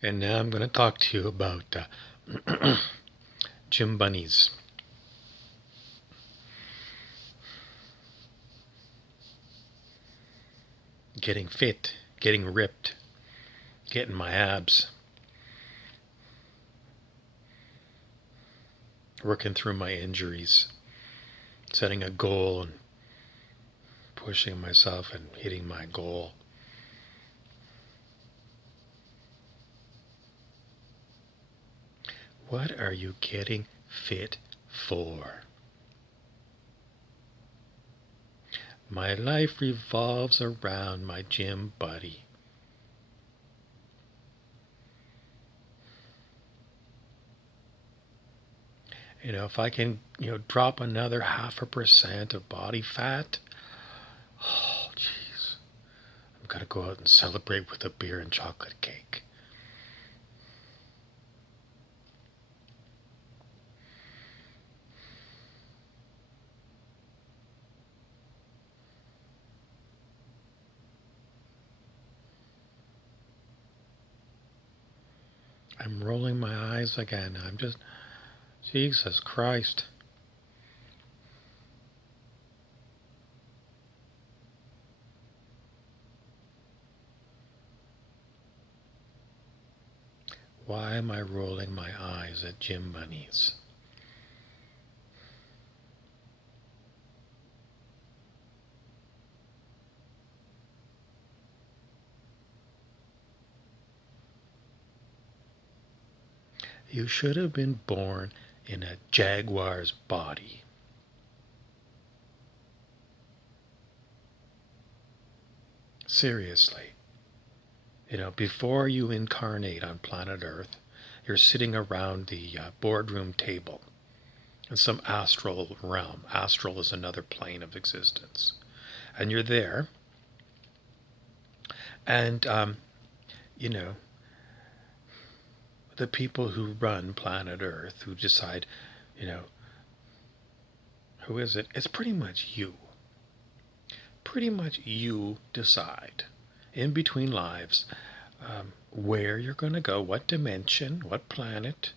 And now I'm going to talk to you about gym bunnies. Getting fit, getting ripped, getting my abs, working through my injuries, setting a goal and pushing myself and hitting my goal. What are you getting fit for? My life revolves around my gym buddy. If I can, drop another 0.5% of body fat, oh, jeez, I'm gonna go out and celebrate with a beer and chocolate cake. I'm rolling my eyes again. I'm just, Jesus Christ. Why am I rolling my eyes at gym bunnies? You should have been born in a jaguar's body. Seriously. Before you incarnate on planet Earth, you're sitting around the boardroom table in some astral realm. Astral is another plane of existence. And you're there, and, you know, the people who run planet Earth, who decide, you know, who is it? It's pretty much you. Pretty much you decide in between lives where you're going to go, what dimension, what planet,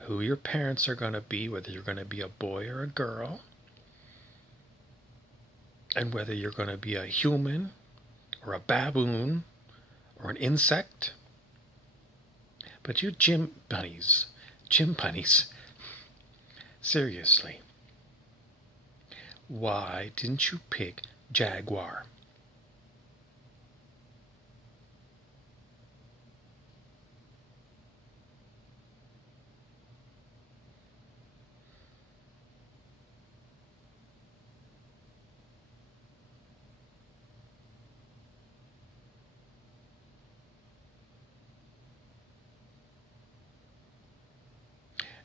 who your parents are going to be, whether you're going to be a boy or a girl, and whether you're going to be a human or a baboon or an insect. But you gym bunnies, seriously, why didn't you pick jaguar?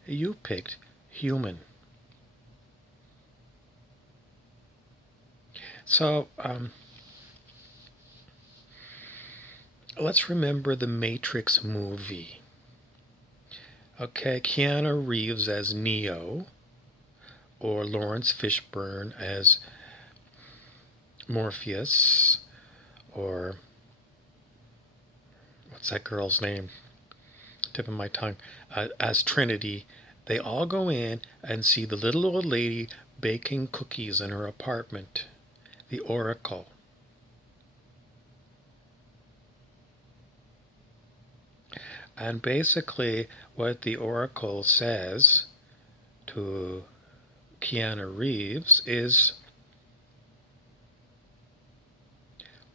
You picked human. So let's remember the Matrix movie. Okay, Keanu Reeves as Neo, or Lawrence Fishburne as Morpheus, or what's that girl's name? Tip of my tongue. As Trinity. They all go in and see the little old lady baking cookies in her apartment, the Oracle. And basically, what the Oracle says to Keanu Reeves is,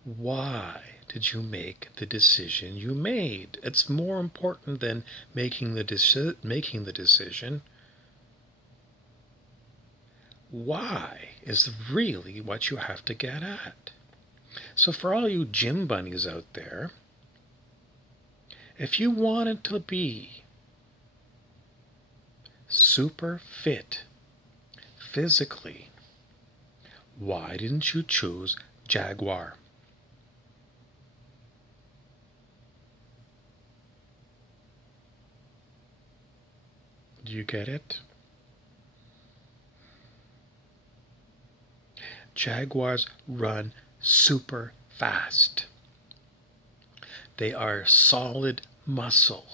why did you make the decision you made? It's more important than making the decision. Why is really what you have to get at. So for all you gym bunnies out there, if you wanted to be super fit physically, why didn't you choose jaguar? Do you get it? Jaguars run super fast. They are solid muscle.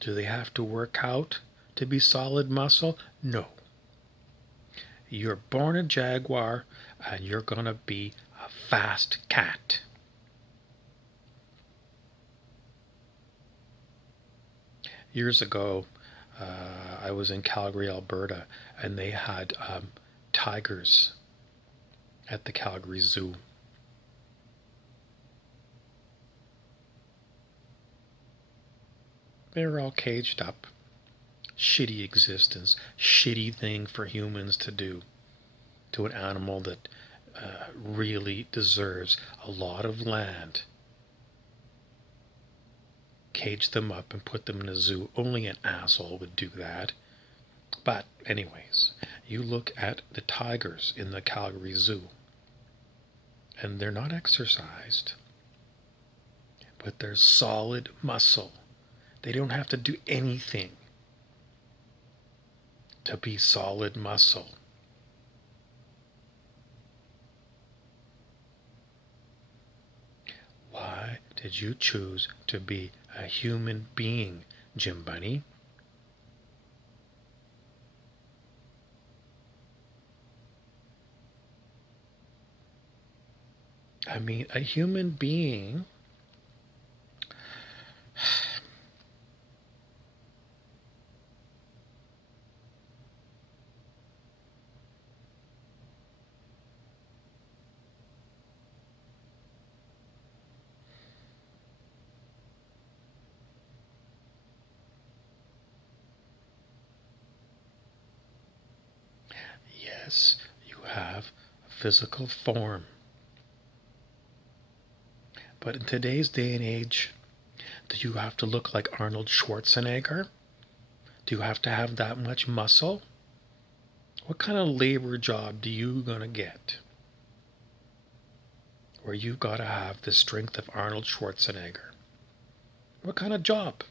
Do they have to work out to be solid muscle? No. You're born a jaguar and you're going to be a fast cat. Years ago, I was in Calgary, Alberta, and they had tigers at the Calgary Zoo. They were all caged up. Shitty existence, shitty thing for humans to do to an animal that really deserves a lot of land. Cage them up and put them in a zoo. Only an asshole would do that. But anyways, you look at the tigers in the Calgary Zoo, and they're not exercised, but they're solid muscle. They don't have to do anything to be solid muscle. Why did you choose to be a human being, Jim Bunny? I mean, a human being yes, you have a physical form. But in today's day and age, do you have to look like Arnold Schwarzenegger? Do you have to have that much muscle? What kind of labor job do you gonna get where you've got to have the strength of Arnold Schwarzenegger? What kind of job?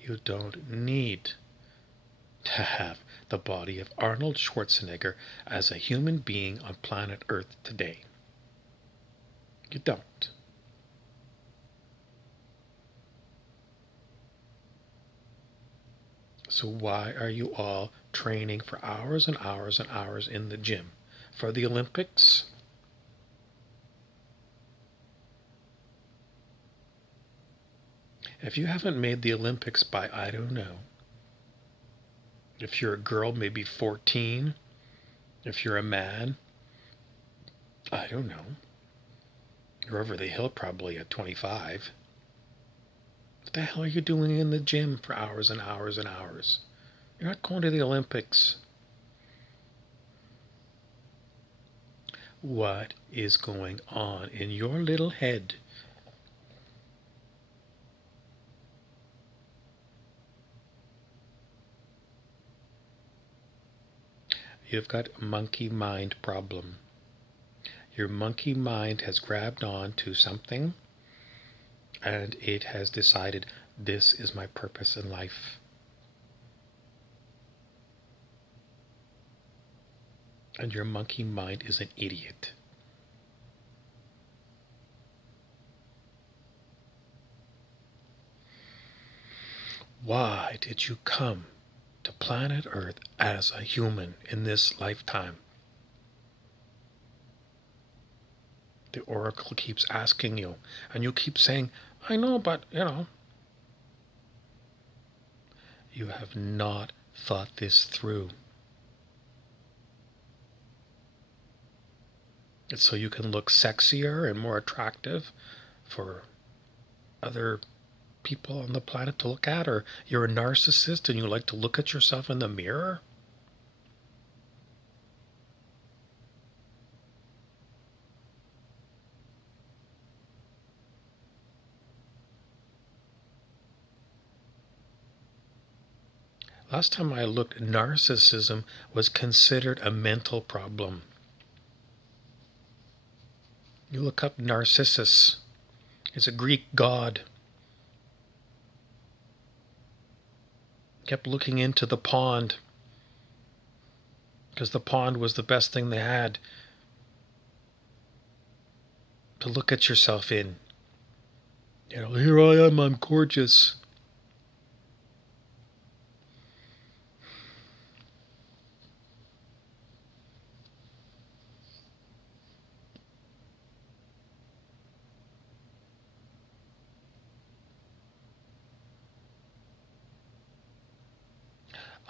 You don't need to have the body of Arnold Schwarzenegger as a human being on planet Earth today. You don't. So why are you all training for hours and hours and hours in the gym? For the Olympics? If you haven't made the Olympics by, I don't know, if you're a girl, maybe 14. If you're a man, I don't know. You're over the hill probably at 25. What the hell are you doing in the gym for hours and hours and hours? You're not going to the Olympics. What is going on in your little head? You've got a monkey mind problem. Your monkey mind has grabbed on to something and it has decided, this is my purpose in life. And your monkey mind is an idiot. Why did you come to planet Earth as a human in this lifetime? The oracle keeps asking you, and you keep saying, I know, but, You have not thought this through. It's so you can look sexier and more attractive for other people on the planet to look at? Or you're a narcissist and you like to look at yourself in the mirror? Last time I looked, narcissism was considered a mental problem. You look up Narcissus. It's a Greek god. kept looking into the pond because the pond was the best thing they had to look at yourself in. Here I am, I'm gorgeous.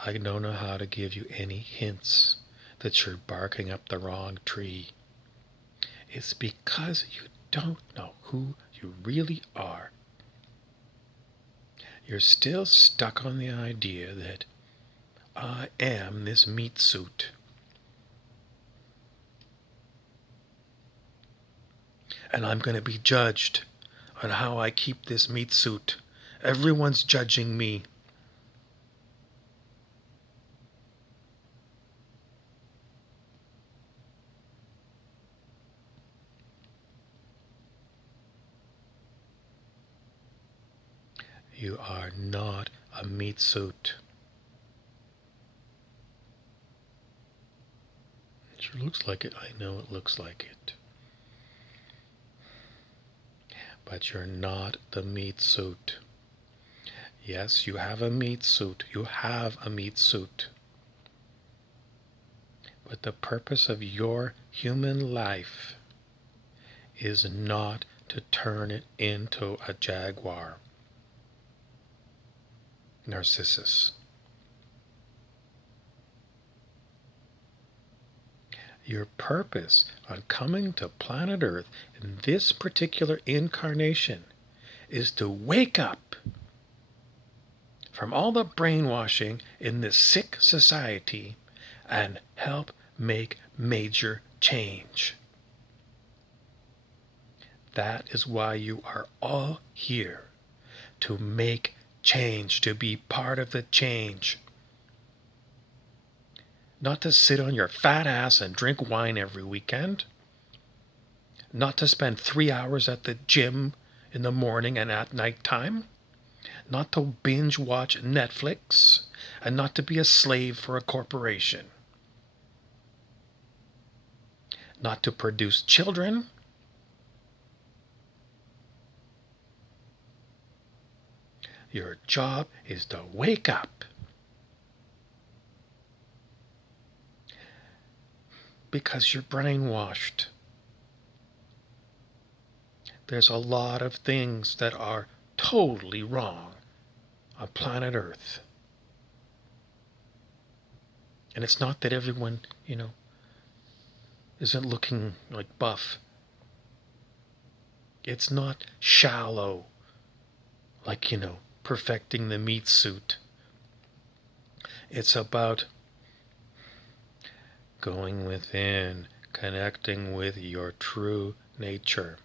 I don't know how to give you any hints that you're barking up the wrong tree. It's because you don't know who you really are. You're still stuck on the idea that I am this meat suit. And I'm going to be judged on how I keep this meat suit. Everyone's judging me. You are not a meat suit. It sure looks like it. I know it looks like it. But you're not the meat suit. Yes, you have a meat suit. You have a meat suit. But the purpose of your human life is not to turn it into a jaguar. Narcissus. Your purpose on coming to planet Earth in this particular incarnation is to wake up from all the brainwashing in this sick society and help make major change. That is why you are all here, to make change, to be part of the change. Not to sit on your fat ass and drink wine every weekend. Not to spend 3 hours at the gym in the morning and at night time. Not to binge watch Netflix, and not to be a slave for a corporation. Not to produce children. Your job is to wake up. Because you're brainwashed. There's a lot of things that are totally wrong on planet Earth. And it's not that everyone, isn't looking like buff. It's not shallow, like, perfecting the meat suit. It's about going within, connecting with your true nature.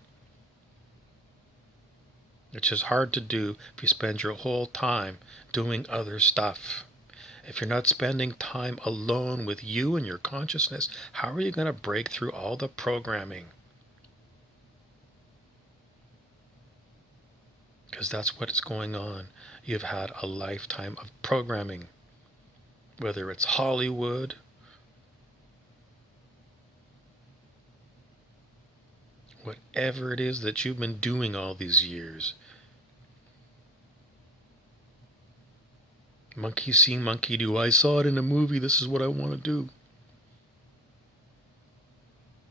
Which is hard to do if you spend your whole time doing other stuff. If you're not spending time alone with you and your consciousness, how are you going to break through all the programming? Because that's what's going on. You've had a lifetime of programming. Whether it's Hollywood, whatever it is that you've been doing all these years. Monkey see, monkey do. I saw it in a movie. This is what I want to do.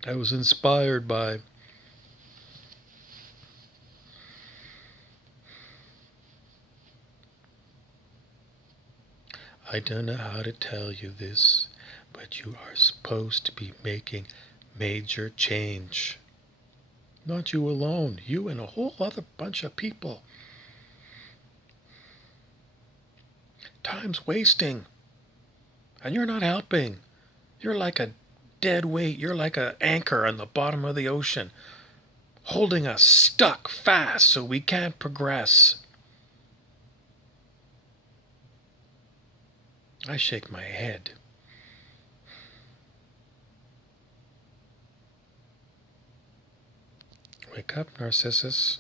I was inspired by. I don't know how to tell you this, but you are supposed to be making major change. Not you alone, you and a whole other bunch of people. Time's wasting. And you're not helping. You're like a dead weight. You're like an anchor on the bottom of the ocean, holding us stuck fast so we can't progress. I shake my head. Wake up, Narcissus.